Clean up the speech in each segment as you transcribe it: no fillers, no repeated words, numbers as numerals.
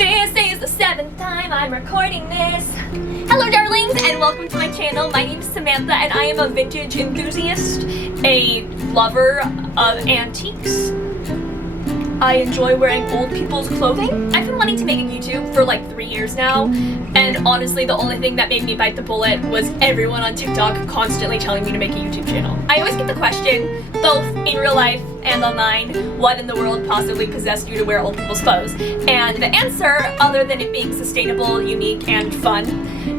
This is the 7th time I'm recording this. Hello darlings and welcome to my channel. My name is Samantha and I am a vintage enthusiast, a lover of antiques. I enjoy wearing old people's clothing. I've been wanting to make a YouTube for like 3 years now, and honestly the only thing that made me bite the bullet was everyone on TikTok constantly telling me to make a YouTube channel. I always get the question, both in real life and online, what in the world possibly possessed you to wear old people's clothes? And the answer, other than it being sustainable, unique, and fun,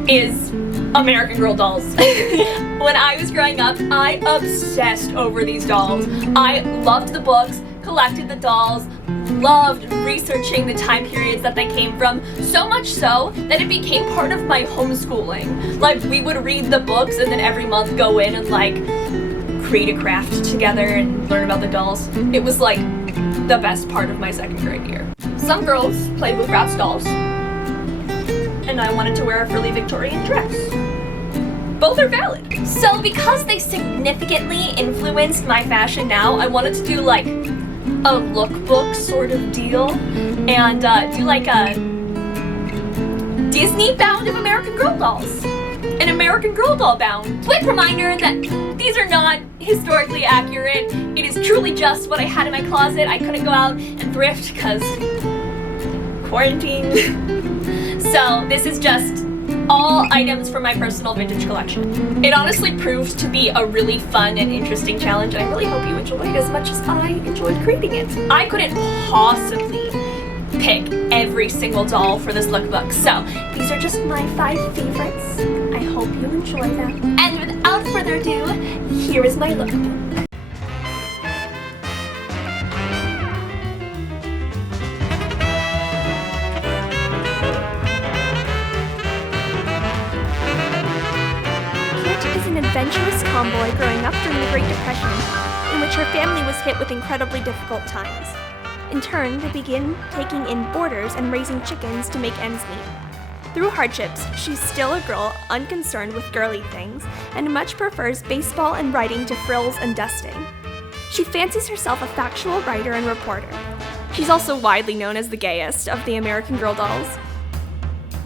is American Girl dolls. When I was growing up, I obsessed over these dolls. I loved the books, collected the dolls, loved researching the time periods that they came from, so much so that it became part of my homeschooling. Like, we would read the books and then every month go in and like create a craft together and learn about the dolls. It was like the best part of my 2nd grade year. Some girls play with Bratz dolls, and I wanted to wear a frilly Victorian dress. Both are valid. So because they significantly influenced my fashion now, I wanted to do like a lookbook sort of deal and do like a Disney bound of American Girl dolls. An American Girl doll bound. Quick reminder that these are not historically accurate. It is truly just what I had in my closet. I couldn't go out and thrift because quarantine. So this is just all items from my personal vintage collection. It honestly proved to be a really fun and interesting challenge, and I really hope you enjoyed it as much as I enjoyed creating it. I couldn't possibly pick every single doll for this lookbook, so these are just my 5 favorites. I hope you enjoy them. And without further ado, here is my lookbook. An adventurous tomboy growing up during the Great Depression, in which her family was hit with incredibly difficult times. In turn, they begin taking in boarders and raising chickens to make ends meet. Through hardships, she's still a girl unconcerned with girly things, and much prefers baseball and writing to frills and dusting. She fancies herself a factual writer and reporter. She's also widely known as the gayest of the American Girl dolls.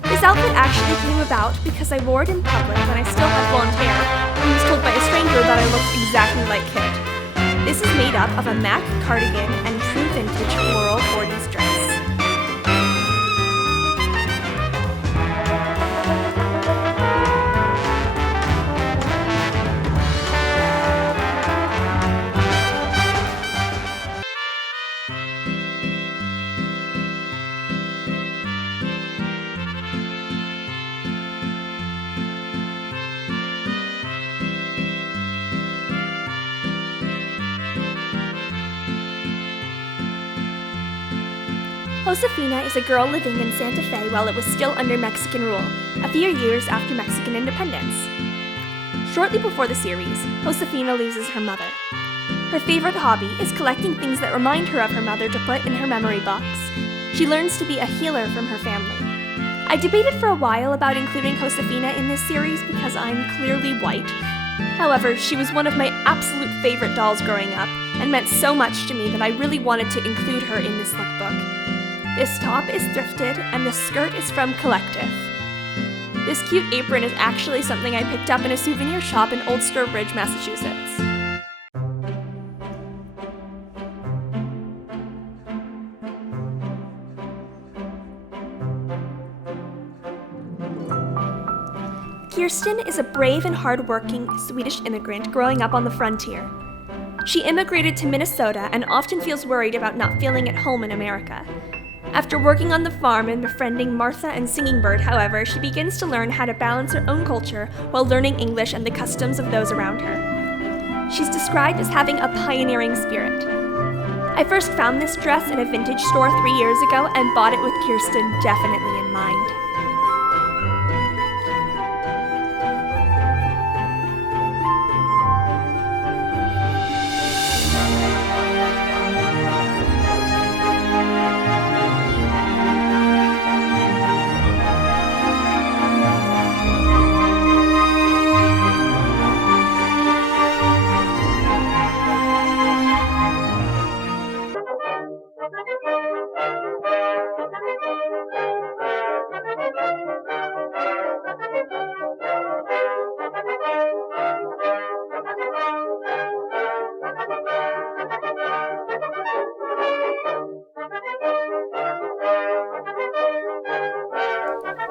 This outfit actually came about because I wore it in public when I still had blonde hair and was told by a stranger that I looked exactly like Kit. This is made up of a MAC cardigan and true vintage floral 40s dress. JOSEFINA is a girl living in Santa Fe while it was still under Mexican rule, a few years after Mexican independence. Shortly before the series, JOSEFINA loses her mother. Her favorite hobby is collecting things that remind her of her mother to put in her memory box. She learns to be a healer from her family. I debated for a while about including JOSEFINA in this series because I'm clearly white. However, she was one of my absolute favorite dolls growing up and meant so much to me that I really wanted to include her in this lookbook. This top is thrifted, and the skirt is from Collectif. This cute apron is actually something I picked up in a souvenir shop in Old Sturbridge, Massachusetts. Kirsten is a brave and hard-working Swedish immigrant growing up on the frontier. She immigrated to Minnesota and often feels worried about not feeling at home in America. After working on the farm and befriending Martha and Singing Bird, however, she begins to learn how to balance her own culture while learning English and the customs of those around her. She's described as having a pioneering spirit. I first found this dress in a vintage store 3 years ago and bought it with Kirsten definitely in mind.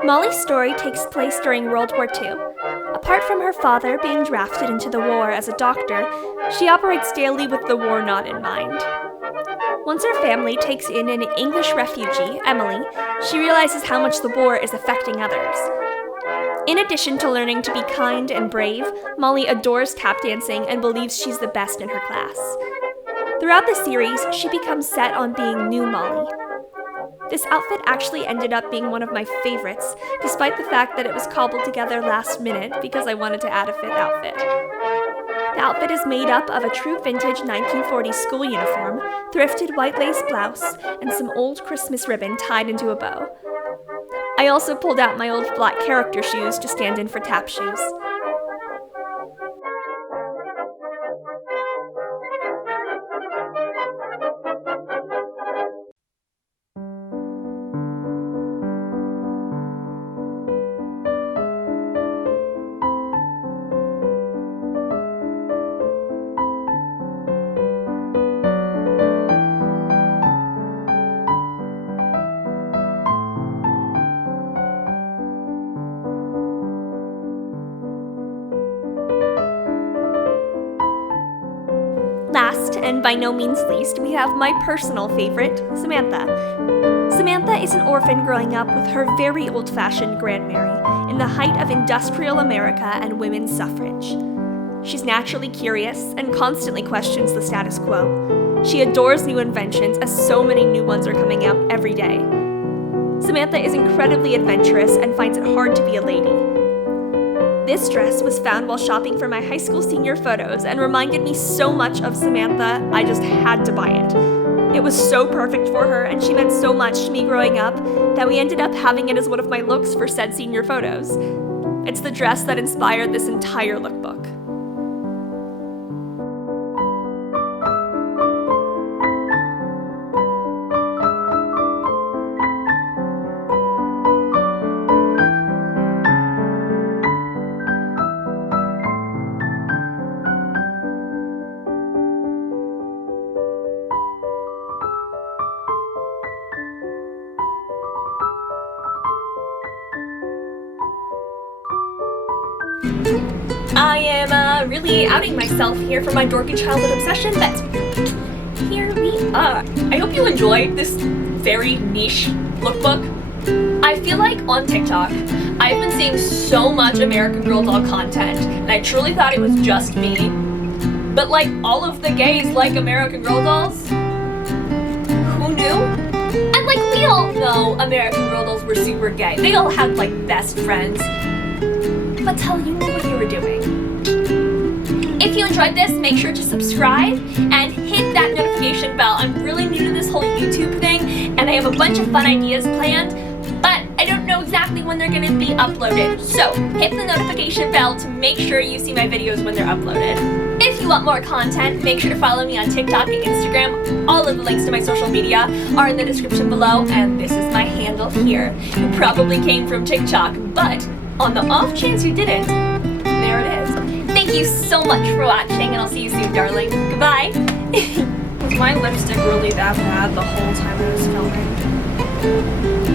Molly's story takes place during World War II. Apart from her father being drafted into the war as a doctor, she operates daily with the war not in mind. Once her family takes in an English refugee, Emily, she realizes how much the war is affecting others. In addition to learning to be kind and brave, Molly adores tap dancing and believes she's the best in her class. Throughout the series, she becomes set on being new Molly. This outfit actually ended up being one of my favorites, despite the fact that it was cobbled together last minute because I wanted to add a fifth outfit. The outfit is made up of a true vintage 1940s school uniform, thrifted white lace blouse, and some old Christmas ribbon tied into a bow. I also pulled out my old black character shoes to stand in for tap shoes. Last, and by no means least, we have my personal favorite, Samantha. Samantha is an orphan growing up with her very old-fashioned grandmary in the height of industrial America and women's suffrage. She's naturally curious and constantly questions the status quo. She adores new inventions, as so many new ones are coming out every day. Samantha is incredibly adventurous and finds it hard to be a lady. This dress was found while shopping for my high school senior photos and reminded me so much of Samantha, I just had to buy it. It was so perfect for her, and she meant so much to me growing up that we ended up having it as one of my looks for said senior photos. It's the dress that inspired this entire lookbook. I am really outing myself here for my dorky childhood obsession, but here we are. I hope you enjoyed this very niche lookbook. I feel like on TikTok, I've been seeing so much American Girl doll content, and I truly thought it was just me. But like, all of the gays like American Girl dolls? Who knew? And like, we all know American Girl dolls were super gay. They all had like best friends. But tell you knew what you were doing. If you enjoyed this, make sure to subscribe and hit that notification bell. I'm really new to this whole YouTube thing, and I have a bunch of fun ideas planned, but I don't know exactly when they're gonna be uploaded. So hit the notification bell to make sure you see my videos when they're uploaded. If you want more content, make sure to follow me on TikTok and Instagram. All of the links to my social media are in the description below, and this is my handle here. You probably came from TikTok, but on the off chance you didn't, there it is. Thank you so much for watching, and I'll see you soon, darling. Goodbye. Was my lipstick really that bad the whole time I was filming?